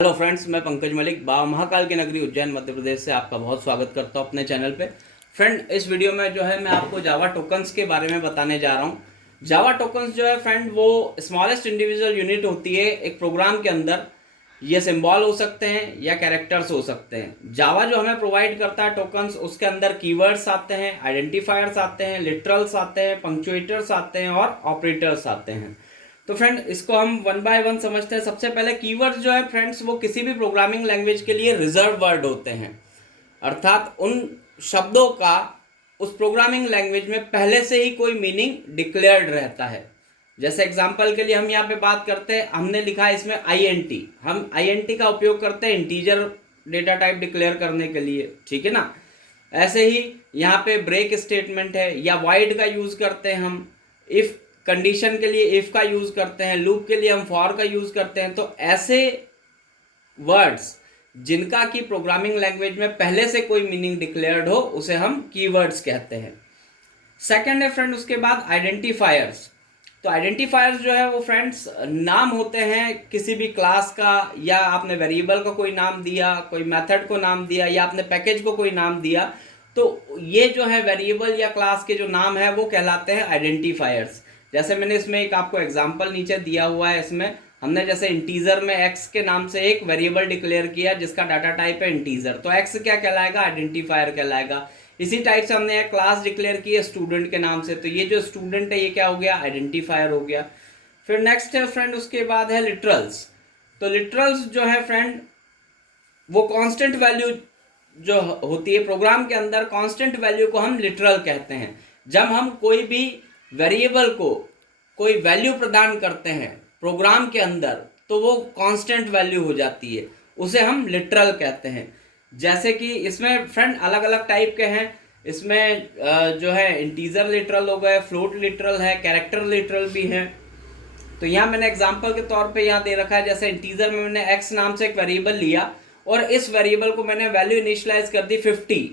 Hello friends, मैं पंकज मलिक महाकाल की नगरी उज्जैन मध्य प्रदेश से आपका बहुत स्वागत करता हूं अपने चैनल पे। फ्रेंड, इस वीडियो में जो है मैं आपको जावा टोकन्स के बारे में बताने जा रहा हूं। जावा टोकन्स जो है फ्रेंड, वो स्मॉलेस्ट इंडिविजुअल यूनिट होती है एक प्रोग्राम के अंदर। ये सिंबल हो सकते हैं या कैरेक्टर्स हो सकते हैं। जावा जो हमें प्रोवाइड करता है टोकन्स, उसके अंदर कीवर्ड्स आते हैं, आइडेंटिफायर्स आते हैं, लिटरल्स आते हैं, पंक्चुएटर्स आते हैं और ऑपरेटर्स आते हैं। तो फ्रेंड, इसको हम वन बाय वन समझते हैं। सबसे पहले कीवर्ड्स जो है फ्रेंड्स, वो किसी भी प्रोग्रामिंग लैंग्वेज के लिए रिजर्व वर्ड होते हैं, अर्थात उन शब्दों का उस प्रोग्रामिंग लैंग्वेज में पहले से ही कोई मीनिंग डिक्लेयर्ड रहता है। जैसे एग्जांपल के लिए हम यहाँ पे बात करते हैं, हमने लिखा है इसमें INT। हम INT का उपयोग करते हैं इंटीजर डेटा टाइप डिक्लेयर करने के लिए, ठीक है ना। ऐसे ही यहाँ पे ब्रेक स्टेटमेंट है या वाइड का यूज करते हैं हम। इफ कंडीशन के लिए इफ का यूज करते हैं, लूप के लिए हम फॉर का यूज करते हैं। तो ऐसे वर्ड्स जिनका की प्रोग्रामिंग लैंग्वेज में पहले से कोई मीनिंग डिक्लेयर्ड हो, उसे हम कीवर्ड्स कहते हैं। सेकंड है फ्रेंड, उसके बाद आइडेंटिफायर्स। तो आइडेंटिफायर्स जो है वो फ्रेंड्स नाम होते हैं किसी भी क्लास का, या आपने वेरिएबल को कोई नाम दिया, कोई मेथड को नाम दिया, या आपने पैकेज को कोई नाम दिया। तो ये जो है वेरिएबल या क्लास के जो नाम है वो कहलाते हैं आइडेंटिफायर्स। जैसे मैंने इसमें एक आपको एग्जांपल नीचे दिया हुआ है, इसमें हमने जैसे इंटीजर में x के नाम से एक वेरिएबल डिक्लेयर किया जिसका डाटा टाइप है इंटीजर, तो x क्या कहलाएगा? आइडेंटिफायर कहलाएगा। इसी टाइप से हमने एक क्लास डिक्लेयर की है स्टूडेंट के नाम से, तो ये जो स्टूडेंट है ये क्या हो गया? आइडेंटिफायर हो गया। फिर नेक्स्ट है फ्रेंड, उसके बाद है लिटरल्स। तो लिटरल्स जो है फ्रेंड, वो कांस्टेंट वैल्यू जो होती है प्रोग्राम के अंदर, कांस्टेंट वैल्यू को हम लिटरल कहते हैं। जब हम कोई भी वेरिएबल को कोई वैल्यू प्रदान करते हैं प्रोग्राम के अंदर, तो वो कांस्टेंट वैल्यू हो जाती है, उसे हम लिटरल कहते हैं। जैसे कि इसमें फ्रेंड अलग अलग टाइप के हैं। इसमें जो है इंटीजर लिटरल हो गए, फ्लोट लिटरल है, कैरेक्टर लिटरल भी है। तो यहाँ मैंने एग्जांपल के तौर पे यहाँ दे रखा है, जैसे इंटीजर में मैंने x नाम से एक वेरिएबल लिया और इस वेरिएबल को मैंने वैल्यू इनिशियलाइज कर दी 50।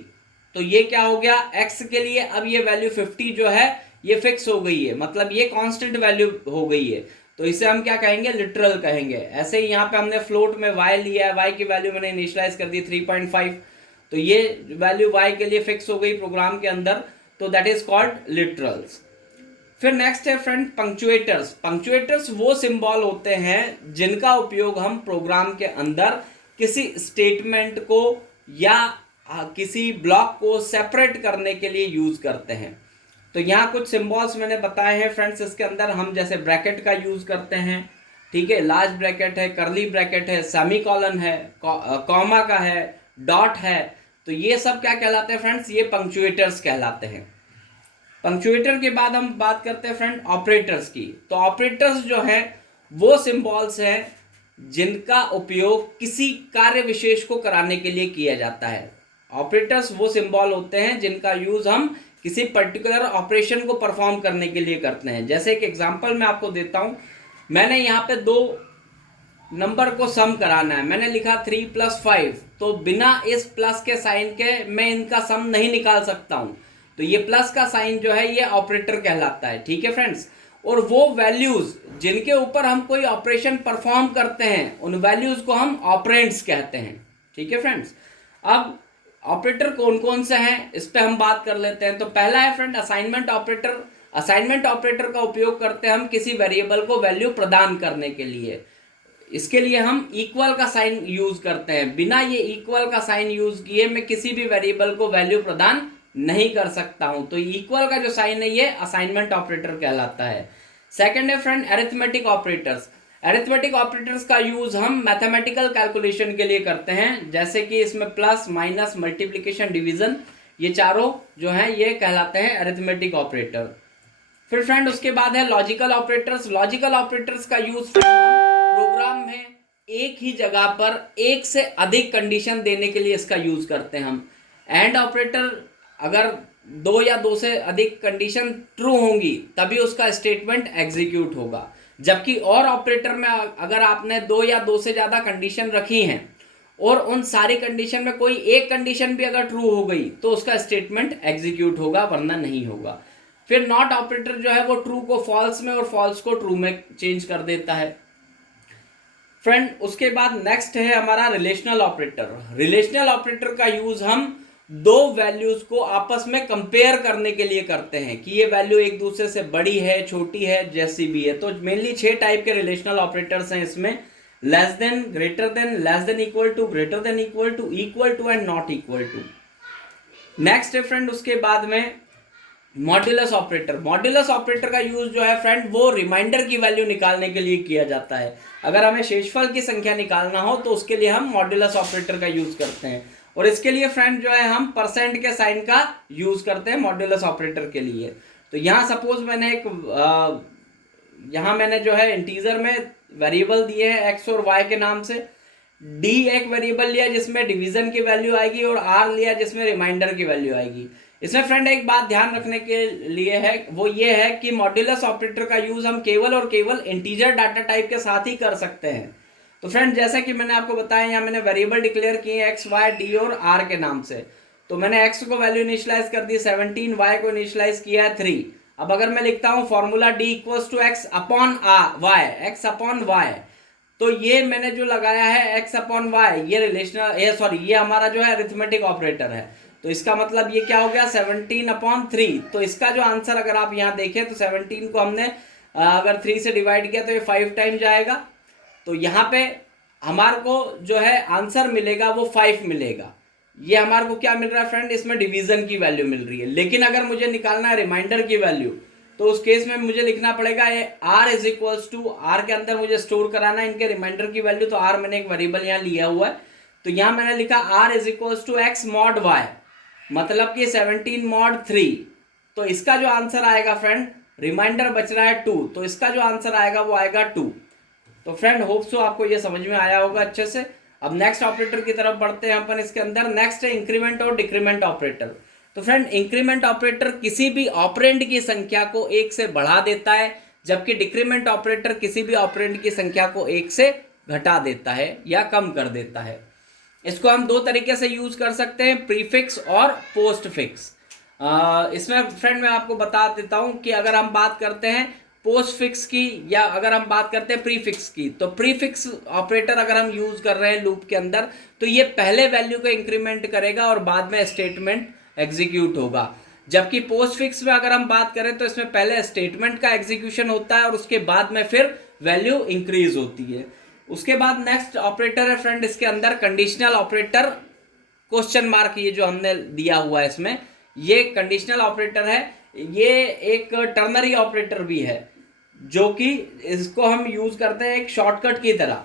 तो ये क्या हो गया? x के लिए अब ये वैल्यू 50 जो है ये फिक्स हो गई है, मतलब ये कांस्टेंट वैल्यू हो गई है। तो इसे हम क्या कहेंगे? लिटरल कहेंगे। ऐसे ही यहाँ पे हमने फ्लोट में y लिया है, y की वैल्यू मैंने इनिशियलाइज कर दी 3.5, तो ये वैल्यू y के लिए फिक्स हो गई प्रोग्राम के अंदर, तो दैट इज कॉल्ड लिटरल्स। फिर नेक्स्ट है फ्रेंड पंक्चुएटर्स। पंक्चुएटर्स वो सिंबल होते हैं जिनका उपयोग हम प्रोग्राम के अंदर किसी स्टेटमेंट को या किसी ब्लॉक को सेपरेट करने के लिए यूज करते हैं। तो यहाँ कुछ सिंबल्स मैंने बताए हैं फ्रेंड्स। इसके अंदर हम जैसे ब्रैकेट का यूज करते हैं, ठीक है, लार्ज ब्रैकेट है, कर्ली ब्रैकेट है, सेमीकोलन है, कॉमा का है, डॉट है। तो ये सब क्या कहलाते हैं फ्रेंड्स? ये पंक्चुएटर्स कहलाते हैं। पंक्चुएटर के बाद हम बात करते हैं फ्रेंड ऑपरेटर्स की। तो ऑपरेटर्स जो है वो सिंबल्स हैं जिनका उपयोग किसी कार्य विशेष को कराने के लिए किया जाता है। ऑपरेटर्स वो सिंबल होते हैं जिनका यूज हम किसी पर्टिकुलर ऑपरेशन को परफॉर्म करने के लिए करते हैं। जैसे एक एग्जांपल मैं आपको देता हूं, मैंने यहाँ पे दो नंबर को सम कराना है, मैंने लिखा 3 + 5, तो बिना इस प्लस के साइन के मैं इनका सम नहीं निकाल सकता हूं। तो ये प्लस का साइन जो है ये ऑपरेटर कहलाता है, ठीक है फ्रेंड्स। और वो वैल्यूज जिनके ऊपर हम कोई ऑपरेशन परफॉर्म करते हैं, उन वैल्यूज को हम ऑपरेंड्स कहते हैं, ठीक है फ्रेंड्स। अब ऑपरेटर कौन कौन से हैं इस पे हम बात कर लेते हैं। तो पहला है friend assignment operator. Assignment operator का उपयोग करते हैं हम किसी वेरिएबल को वैल्यू प्रदान करने के लिए। इसके लिए हम इक्वल का साइन यूज करते हैं। बिना ये इक्वल का साइन यूज किए मैं किसी भी वेरिएबल को वैल्यू प्रदान नहीं कर सकता हूं। तो इक्वल का जो साइन है ये असाइनमेंट ऑपरेटर कहलाता है। सेकंड है friend arithmetic operators. Arithmetic operators का यूज हम मैथमेटिकल कैलकुलेशन के लिए करते हैं, जैसे कि इसमें प्लस, माइनस, मल्टीप्लिकेशन, डिवीजन, ये चारों जो हैं ये कहलाते हैं अरिथमेटिक ऑपरेटर। फिर फ्रेंड उसके बाद है लॉजिकल ऑपरेटर्स। लॉजिकल ऑपरेटर्स का यूज प्रोग्राम में एक ही जगह पर एक से अधिक कंडीशन देने के लिए इसका यूज करते हैं हम। एंड ऑपरेटर, अगर दो या दो से अधिक कंडीशन ट्रू होंगी तभी उसका स्टेटमेंट एग्जीक्यूट होगा। जबकि और ऑपरेटर में अगर आपने दो या दो से ज्यादा कंडीशन रखी हैं और उन सारी कंडीशन में कोई एक कंडीशन भी अगर ट्रू हो गई तो उसका स्टेटमेंट एग्जीक्यूट होगा, वरना नहीं होगा। फिर नॉट ऑपरेटर जो है वो ट्रू को फॉल्स में और फॉल्स को ट्रू में चेंज कर देता है। फ्रेंड उसके बाद नेक्स्ट है हमारा रिलेशनल ऑपरेटर। रिलेशनल ऑपरेटर का यूज हम दो वैल्यूज को आपस में कंपेयर करने के लिए करते हैं कि ये वैल्यू एक दूसरे से बड़ी है, छोटी है, जैसी भी है। तो मेनली 6 टाइप के रिलेशनल ऑपरेटर्स हैं इसमें, less than, greater than, less than equal to, greater than equal to and not equal to. Next है फ्रेंड उसके बाद में मॉड्यूलस ऑपरेटर। मॉड्यूलस ऑपरेटर का यूज जो है फ्रेंड वो रिमाइंडर की वैल्यू निकालने के लिए किया जाता है। अगर हमें शेषफल की संख्या निकालना हो तो उसके लिए हम मॉड्यूलस ऑपरेटर का यूज करते हैं, और इसके लिए फ्रेंड जो है हम परसेंट के साइन का यूज करते हैं मॉड्यूलस ऑपरेटर के लिए। तो यहाँ सपोज मैंने यहाँ मैंने जो है इंटीजर में वेरिएबल दिए हैं एक्स और वाई के नाम से, डी एक वेरिएबल लिया जिसमें डिवीजन की वैल्यू आएगी, और आर लिया जिसमें रिमाइंडर की वैल्यू आएगी। इसमें फ्रेंड एक बात ध्यान रखने के लिए है, वो ये है कि मॉड्यूलस ऑपरेटर का यूज हम केवल और केवल इंटीजर डाटा टाइप के साथ ही कर सकते हैं। तो फ्रेंड जैसा कि मैंने आपको बताया, यहाँ मैंने वेरिएबल डिक्लेयर किए हैं एक्स, वाई, डी और आर के नाम से। तो मैंने एक्स को वैल्यू इनिशियलाइज कर दी 17, वाई को इनिशियलाइज किया है 3। अब अगर मैं लिखता हूँ formula D equals to X upon Y, X upon Y, तो ये मैंने जो लगाया है एक्स अपॉन वाई, ये रिलेशनल ये हमारा जो है अरिथमेटिक ऑपरेटर है। तो इसका मतलब ये क्या हो गया 17/3। तो इसका जो आंसर अगर आप यहाँ देखें तो 17 को हमने अगर 3 से डिवाइड किया तो ये 5 टाइम जाएगा। तो यहाँ पे हमारे को जो है आंसर मिलेगा वो 5 मिलेगा। ये हमारे को क्या मिल रहा है फ्रेंड, इसमें डिवीजन की वैल्यू मिल रही है। लेकिन अगर मुझे निकालना है रिमाइंडर की वैल्यू, तो उस केस में मुझे लिखना पड़ेगा ये r is equals to, R के अंदर मुझे स्टोर कराना है इनके रिमाइंडर की वैल्यू। तो r मैंने एक वेरिएबल यहाँ लिया हुआ है, तो यहाँ मैंने लिखा r is equals to X mod Y, मतलब कि 17 मॉड 3। तो इसका जो आंसर आएगा फ्रेंड, रिमाइंडर बच रहा है 2, तो इसका जो आंसर आएगा वो आएगा 2। तो फ्रेंड होप सो आपको ये समझ में आया होगा अच्छे से। अब नेक्स्ट ऑपरेटर की तरफ बढ़ते हैं अपन इसके अंदर। नेक्स्ट है इंक्रीमेंट और डिक्रीमेंट ऑपरेटर। तो फ्रेंड इंक्रीमेंट ऑपरेटर किसी भी ऑपरेंड की संख्या को 1 से बढ़ा देता है, जबकि डिक्रीमेंट ऑपरेटर किसी भी ऑपरेंड की संख्या को 1 से घटा देता है या कम कर देता है। इसको हम दो तरीके से यूज कर सकते हैं, प्रीफिक्स और पोस्ट फिक्स। इसमें फ्रेंड मैं आपको बता देता हूं कि अगर हम बात करते हैं पोस्ट फिक्स की या अगर हम बात करते हैं प्रीफिक्स की, तो प्रीफिक्स ऑपरेटर अगर हम यूज कर रहे हैं लूप के अंदर, तो ये पहले वैल्यू को इंक्रीमेंट करेगा और बाद में स्टेटमेंट एग्जीक्यूट होगा। जबकि पोस्ट फिक्स में अगर हम बात करें तो इसमें पहले स्टेटमेंट का एग्जीक्यूशन होता है और उसके बाद में फिर वैल्यू इंक्रीज होती है। उसके बाद नेक्स्ट ऑपरेटर है फ्रेंड इसके अंदर कंडीशनल ऑपरेटर, क्वेश्चन मार्क ये जो हमने दिया हुआ है इसमें, ये कंडीशनल ऑपरेटर है। ये एक टर्नरी ऑपरेटर भी है, जो कि इसको हम यूज करते हैं एक शॉर्टकट की तरह।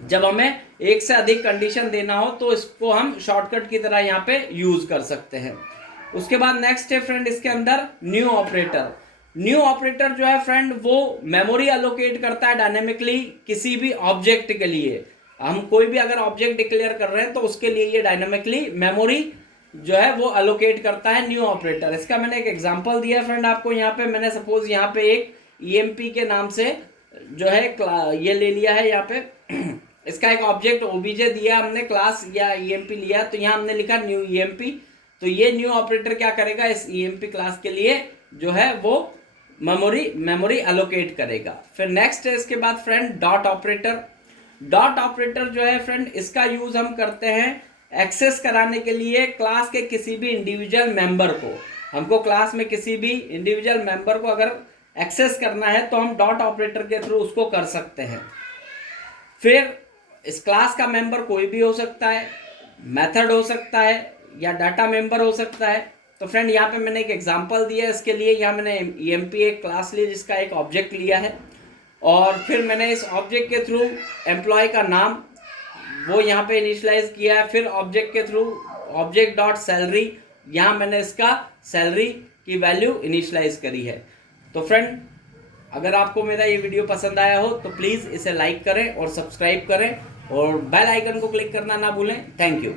जब हमें एक से अधिक कंडीशन देना हो तो इसको हम शॉर्टकट की तरह यहाँ पे यूज कर सकते हैं। उसके बाद नेक्स्ट है फ्रेंड इसके अंदर न्यू ऑपरेटर। न्यू ऑपरेटर जो है फ्रेंड वो मेमोरी अलोकेट करता है डायनेमिकली किसी भी ऑब्जेक्ट के लिए। हम कोई भी अगर ऑब्जेक्ट डिक्लेयर कर रहे हैं तो उसके लिए ये डायनेमिकली मेमोरी जो है वो अलोकेट करता है न्यू ऑपरेटर। इसका मैंने एक एग्जांपल दिया फ्रेंड आपको यहाँ पे। मैंने सपोज यहाँ पे एक EMP के नाम से जो है ये ले लिया है यहाँ पे इसका एक ऑब्जेक्ट OBJ दिया हमने क्लास या EMP लिया, तो यहाँ हमने लिखा न्यू EMP। तो ये न्यू ऑपरेटर क्या करेगा, इस EMP क्लास के लिए जो है वो मेमोरी अलोकेट करेगा। फिर नेक्स्ट है इसके बाद friend dot operator. Dot operator जो है फ्रेंड इसका यूज हम करते हैं एक्सेस कराने के लिए क्लास के किसी भी इंडिविजुअल मेंबर को। हमको क्लास में किसी भी इंडिविजुअल मेंबर को अगर एक्सेस करना है तो हम डॉट ऑपरेटर के थ्रू उसको कर सकते हैं। फिर इस क्लास का मेंबर कोई भी हो सकता है, मेथड हो सकता है या डाटा मेंबर हो सकता है। तो फ्रेंड यहाँ पे मैंने एक एग्जांपल दिया है इसके लिए। यहाँ मैंने EMP एक क्लास ली जिसका एक ऑब्जेक्ट लिया है, और फिर मैंने इस ऑब्जेक्ट के थ्रू एम्प्लॉय का नाम वो यहाँ पे इनिशियलाइज किया है। फिर ऑब्जेक्ट के थ्रू ऑब्जेक्ट डॉट सैलरी, यहाँ मैंने इसका सैलरी की वैल्यू इनिशियलाइज करी है। तो फ्रेंड अगर आपको मेरा ये वीडियो पसंद आया हो तो प्लीज़ इसे लाइक करें और सब्सक्राइब करें और बेल आइकन को क्लिक करना ना भूलें। Thank you.